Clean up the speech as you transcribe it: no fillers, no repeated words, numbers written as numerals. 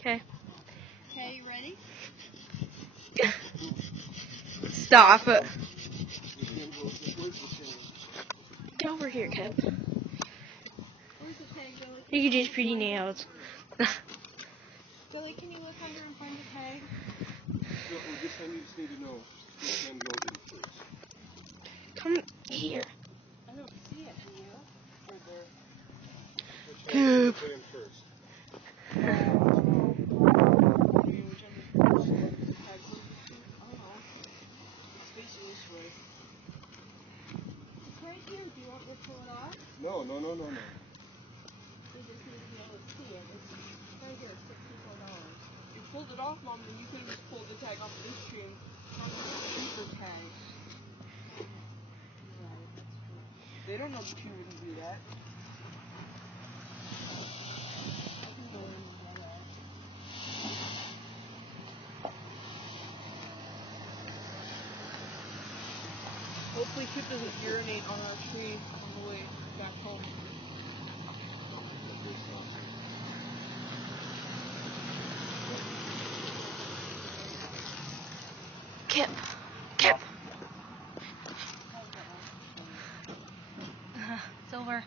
Okay. Okay, you ready? Stop it. Get over here, Kev. Where's the tag, Billy? You can just pretty nails. Billy, can you look under and find the tag? No, this time you just need to know which one goes in first. Come here. I don't see it, do you? Right there. Which Kev. one goes in first? It's right here. Do you want me to pull it off? No. We just need to be able to see it. It's right here, $64. You pulled it off, Mom, then you could have just pulled the tag off this tree and hung it with a paper tag. Right, that's true. They don't know that you wouldn't do that. I can go in and get it. Hopefully Chip doesn't urinate on our tree on the way back home. Kip. Kip.